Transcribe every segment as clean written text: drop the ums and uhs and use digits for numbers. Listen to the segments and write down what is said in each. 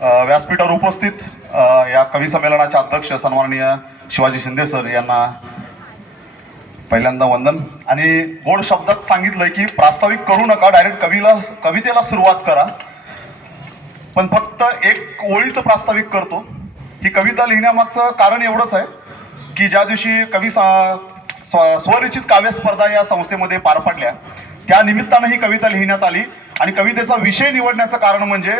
व्यासपीठावर उपस्थित या कवी संमेलनाचे अध्यक्ष सन्माननीय शिवाजी शिंदे सर यांना पहिल्यांदा वंदन. आणि गोड शब्दात सांगितलंय की प्रास्ताविक करू नका, डायरेक्ट कवितेला सुरुवात करा. पण फक्त एक ओळीचं प्रास्ताविक करतो. ही कविता लिहिण्यामागचं कारण एवढंच आहे की ज्या दिवशी स्वरचित काव्य स्पर्धा या संस्थेमध्ये पार पडल्या त्या निमित्तानं ही कविता लिहिण्यात आली. आणि कवितेचा विषय निवडण्याचं कारण म्हणजे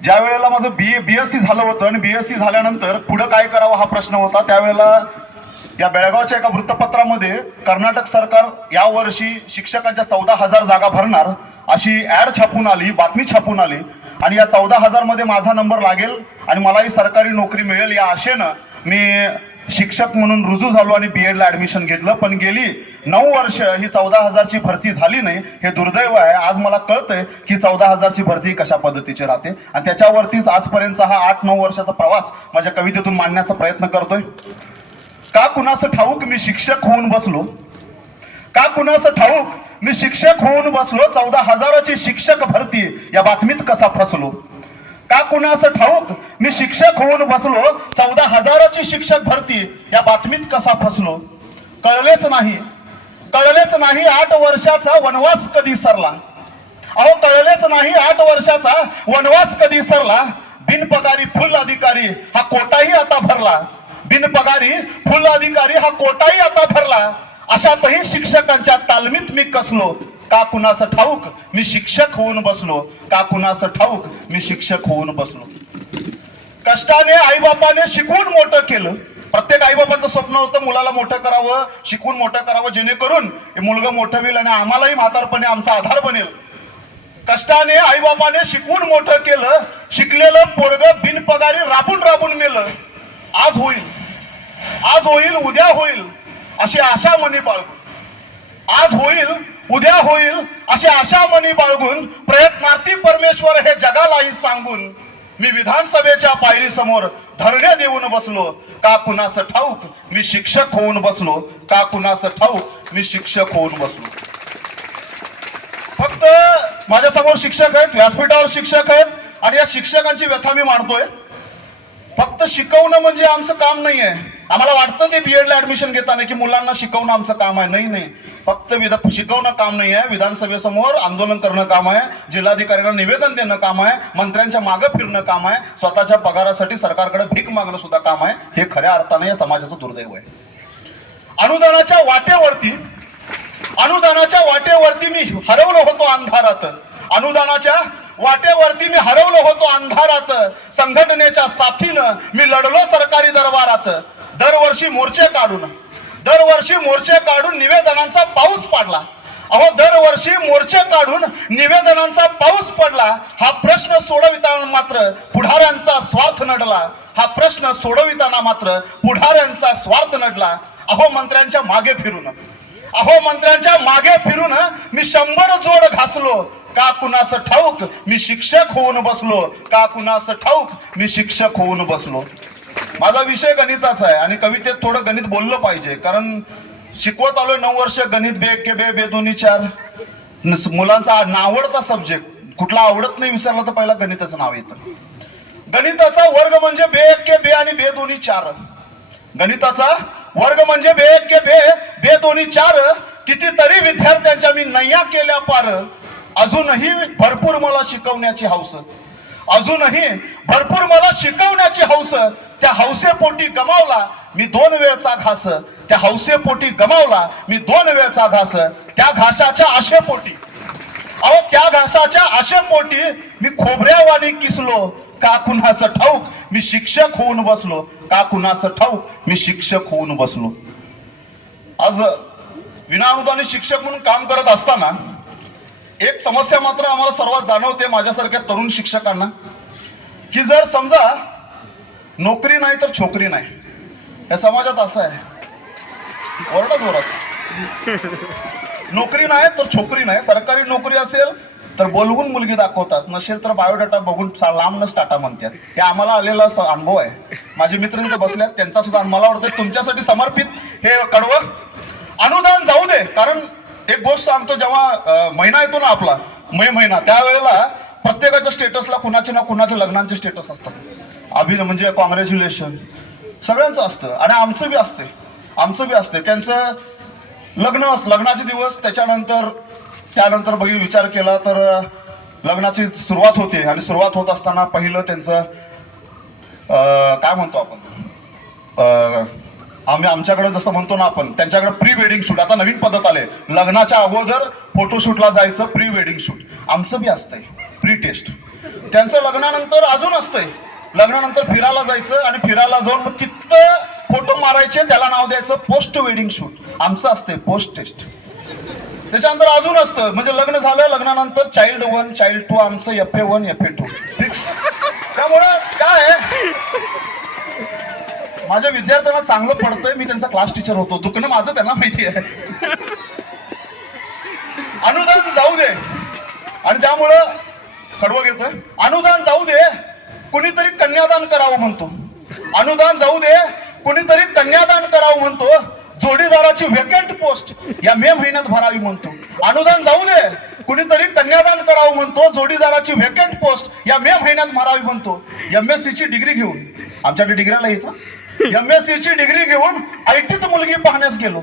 ज्या वेळेला माझं बीएससी झालं होतं आणि बीएससी झाल्यानंतर पुढं काय करावं हा प्रश्न होता. त्यावेळेला या बेळगावच्या एका वृत्तपत्रामध्ये कर्नाटक सरकार यावर्षी शिक्षकांच्या 14,000 जागा भरणार अशी ॲड छापून आली, बातमी छापून आली. आणि या 14,000 मध्ये माझा नंबर लागेल आणि मलाही सरकारी नोकरी मिळेल या आशेनं मी शिक्षक म्हणून रुजू झालो आणि बीएडला ॲडमिशन घेतलं. पण गेली 9 वर्ष ही 14,000ची भरती झाली नाही. हे दुर्दैव आहे. आज मला कळतंय की 14,000ची भरती कशा पद्धतीची राहते आणि त्याच्यावरतीच आजपर्यंतचा हा 8-9 वर्षाचा प्रवास माझ्या कवितेतून मांडण्याचा प्रयत्न करतोय. का कुणाचं ठाऊक मी शिक्षक होऊन बसलो, का कुणाचं ठाऊक मी शिक्षक होऊन बसलो, 14,000ची शिक्षक भरती या बातमीत कसा फसलो. का कुणाचं ठाऊक मी शिक्षक होऊन बसलो, 14,000ची शिक्षक भरती या बातमीत कसा फसलो. कळलेच नाही 8 वर्षाचा वनवास कधी सरला. अहो कळलेच नाही 8 वर्षाचा वनवास कधी सरला. बिनपगारी फुल अधिकारी हा कोटाही आता भरला. बिनपगारी फुल अधिकारी हा कोटाही आता भरला. अशातही शिक्षकांच्या तालमीत मी कसलो. का कुणाचं ठाऊक मी शिक्षक होऊन बसलो, का कुणाचं ठाऊक मी शिक्षक होऊन बसलो. कष्टाने आईबापाने शिकवून मोठं केलं. प्रत्येक आईबापाचं स्वप्न होतं मुलाला मोठं करावं, शिकून मोठं करावं, जेणेकरून मुलगा मोठं होईल आणि आम्हालाही म्हातारपणे आमचा आधार बनेल. कष्टाने आईबापाने शिकवून मोठं केलं, शिकलेलं पोरगं बिनपगारी राबून मेलं. आज होईल उद्या होईल अशी आशा मनी बाळगून, आज होईल उद्या होईल अशी आशा मनी बाळगून प्रयत्नार्थी परमेश्वर हे जगालाही सांगून मी विधानसभेच्या पायरी समोर धरणे देऊन बसलो. का कुणाचं ठाऊक मी शिक्षक होऊन बसलो, का कुणाचं ठाऊक मी शिक्षक होऊन बसलो. फक्त माझ्या समोर शिक्षक आहेत, व्यासपीठावर शिक्षक आहेत आणि या शिक्षकांची व्यथा मी मांडतोय. फक्त शिकवणं म्हणजे आमचं काम नाही आहे. आम्हाला वाटतं ते बीएडला ऍडमिशन घेताना की मुलांना शिकवणं आमचं काम आहे. नाही, फक्त शिकवणं काम नाही आहे. विधानसभेसमोर आंदोलन करणं काम आहे, जिल्हाधिकाऱ्यांना निवेदन देणं काम आहे, मंत्र्यांच्या मागं फिरणं काम आहे, स्वतःच्या पगारासाठी सरकारकडे भीक मागणं सुद्धा काम आहे. हे खऱ्या अर्थानं या समाजाचं दुर्दैव आहे. अनुदानाच्या वाटेवरती मी हरवलो होतो अंधारात. अनुदानाच्या वाटेवरती मी हरवलो होतो अंधारात. संघटनेच्या साथीनं मी लढलो सरकारी दरबारात. दरवर्षी मोर्चे काढून निवेदनांचा पाऊस पडला. अहो दरवर्षी मोर्चे काढून निवेदनांचा पाऊस पडला. हा प्रश्न सोडविताना मात्र पुढाऱ्यांचा स्वार्थ नडला. हा प्रश्न सोडविताना मात्र पुढाऱ्यांचा स्वार्थ नडला. अहो मंत्र्यांच्या मागे फिरून मी 100 जोड घासलो. का कुणाचं ठाऊक मी शिक्षक होऊन बसलो, का कुणाचं ठाऊक मी शिक्षक होऊन बसलो. माझा विषय गणिताचा आहे आणि कवितेत थोडं गणित बोललं पाहिजे, कारण शिकवत आलोय 9 वर्ष गणित. बे एक के बे, बे दोन्ही चार. मुलांचा आवडता सब्जेक्ट कुठला आवडत नाही विचारला तर पहिला गणिताचं नाव येतं. गणिताचा वर्ग म्हणजे बे एक के बे आणि बे दोन्ही चार. गणिताचा वर्ग म्हणजे बे एक के बे, बे दोन्ही चार. कितीतरी विद्यार्थ्यांच्या मी नय्या केल्या पार. अजूनही भरपूर मला शिकवण्याची हौस. त्या हौसेपोटी गमावला मी 2 वेळचा घास. त्या हौसेपोटी गमावला मी 2 वेळचा घास. त्या घासाच्या आशेपोटी मी खोबऱ्यावानी किसलो. का कुणाचं ठाऊक मी शिक्षक होऊन बसलो, का कुणाचं ठाऊक मी शिक्षक होऊन बसलो. आज विनाअनुदानित शिक्षक म्हणून काम करत असताना एक समस्या मात्र आम्हाला सर्वात जाणवते माझ्यासारख्या तरुण शिक्षकांना, की जर समजा नोकरी नाही तर छोकरी नाही. या समाजात असं आहे, ओरडा जोरात. नोकरी नाही तर छोकरी नाही. सरकारी नोकरी असेल तर बोलवून मुलगी दाखवतात, नसेल तर बायोडाटा बघून लांबनच टाटा म्हणतात. हे आम्हाला आलेला अनुभव आहे. माझे मित्र तिथे बसल्यात, त्यांचा सुद्धा मला वाटतं तुमच्यासाठी समर्पित हे कडवं. अनुदान जाऊ दे, कारण एक गोष्ट सांगतो, जेव्हा महिना येतो ना आपला मे महिना, त्यावेळेला प्रत्येकाच्या स्टेटसला कुणाचे ना कुणाचे लग्नांचे स्टेटस असतात. म्हणजे कॉंग्रॅच्युलेशन सगळ्यांचं असतं आणि आमचं बी असते. त्यांचं लग्नाचे दिवस त्यानंतर विचार केला तर लग्नाची सुरुवात होते आणि सुरुवात होत असताना पहिलं त्यांचं काय म्हणतो आपण आमच्याकडे जसं म्हणतो ना आपण त्यांच्याकडे प्री वेडिंग शूट. आता नवीन पद्धत आले, लग्नाच्या अगोदर फोटोशूटला जायचं, प्री वेडिंग शूट. आमचं बी असतंय प्री टेस्ट. त्यांचं लग्नानंतर अजून असतंय, लग्नानंतर फिरायला जायचं आणि फिरायला जाऊन मग तिथं फोटो मारायचे, त्याला नाव द्यायचं पोस्ट वेडिंग शूट. आमचं असतंय पोस्ट टेस्ट. त्याच्यानंतर अजून असतं, म्हणजे लग्न झालं, लग्नानंतर चाइल्ड 1 चाइल्ड 2 आमचं FA1 FA2 फिक्स. त्यामुळं काय आहे, माझ्या विद्यार्थ्यांना चांगलं पडतंय, मी त्यांचा क्लास टीचर होतो, दुखणं माझं त्यांना माहिती आहे. अनुदान जाऊ दे आणि त्यामुळं कडवं घेतोय. अनुदान जाऊ दे, कुणीतरी कन्यादान करावं म्हणतो. अनुदान जाऊ दे, कुणीतरी कन्यादान करावं म्हणतो. जोडीदाराची वेकेंट पोस्ट या मे महिन्यात भरावी म्हणतो. अनुदान जाऊ दे, कुणीतरी कन्यादान करावं म्हणतो. जोडीदाराची वेकेंट पोस्ट या मे महिन्यात भरावी म्हणतो. MSc ची डिग्री घेऊन, आमच्याकडे डिग्रीला येतो, MSc ची डिग्री घेऊन ITत मुलगी पाहण्यास गेलो.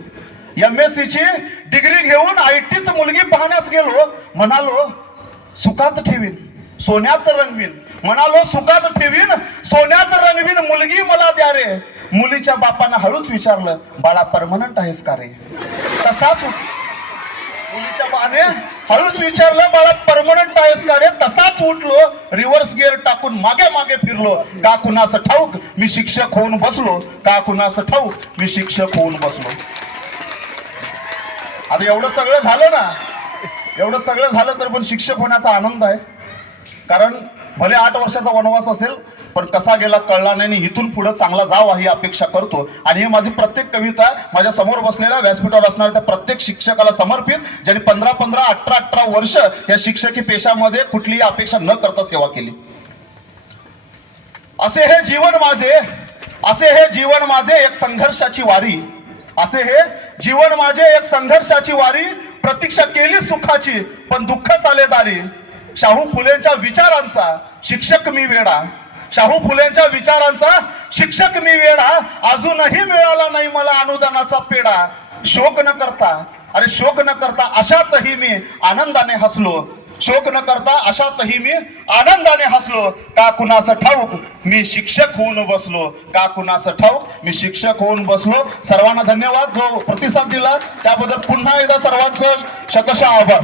MSc ची डिग्री घेऊन ITत मुलगी पाहण्यास गेलो. म्हणालो सुखात ठेवीन सोन्यात रंगवीन, म्हणालो सुखात ठेवीन सोन्यात रंगवीन, मुलगी मला द्या रे. मुलीच्या बापानं हळूच विचारलं, बाळा परमनंट आहेस का रे? तसाच मुलीच्या बाने हळूच विचारलं, बाळा परमनंट आहेस का रे? तसाच उठलो, रिव्हर्स गिअर टाकून मागे मागे फिरलो. का कुणास ठाऊक मी शिक्षक होऊन बसलो, का कुणास ठाऊक मी शिक्षक होऊन बसलो. आता एवढं सगळं झालं तर पण शिक्षक होण्याचा आनंद आहे. कारण भले 8 वर्षाचा वनवास असेल, पण कसा गेला कळला नाही आणि इथून पुढे चांगला जावा ही अपेक्षा करतो. आणि ही माझी प्रत्येक कविता माझ्या समोर बसलेल्या व्यासपीठावर असणाऱ्या त्या प्रत्येक शिक्षकाला समर्पित, ज्यांनी 15-15, 18-18 वर्ष या शिक्षकी पेशामध्ये कुठलीही अपेक्षा न करता सेवा केली. असे हे जीवन माझे एक संघर्षाची वारी, असे हे जीवन माझे एक संघर्षाची वारी. प्रतीक्षा केली सुखाची पण दुःख चाले दारी. शाहू फुलेंच्या विचारांचा शिक्षक मी वेडा, शाहू फुलेंच्या विचारांचा शिक्षक मी वेडा. अजूनही मिळाला नाही मला अनुदानाचा पेढा. शोक न करता अशातही मी आनंदाने हसलो. शोक न करता अशातही मी आनंदाने हसलो. का कुणास ठाऊक मी शिक्षक होऊन बसलो, का कुणास ठाऊक मी शिक्षक होऊन बसलो. सर्वांना धन्यवाद, जो प्रतिसाद दिला त्याबद्दल पुन्हा एकदा सर्वांचं शतशः आभार.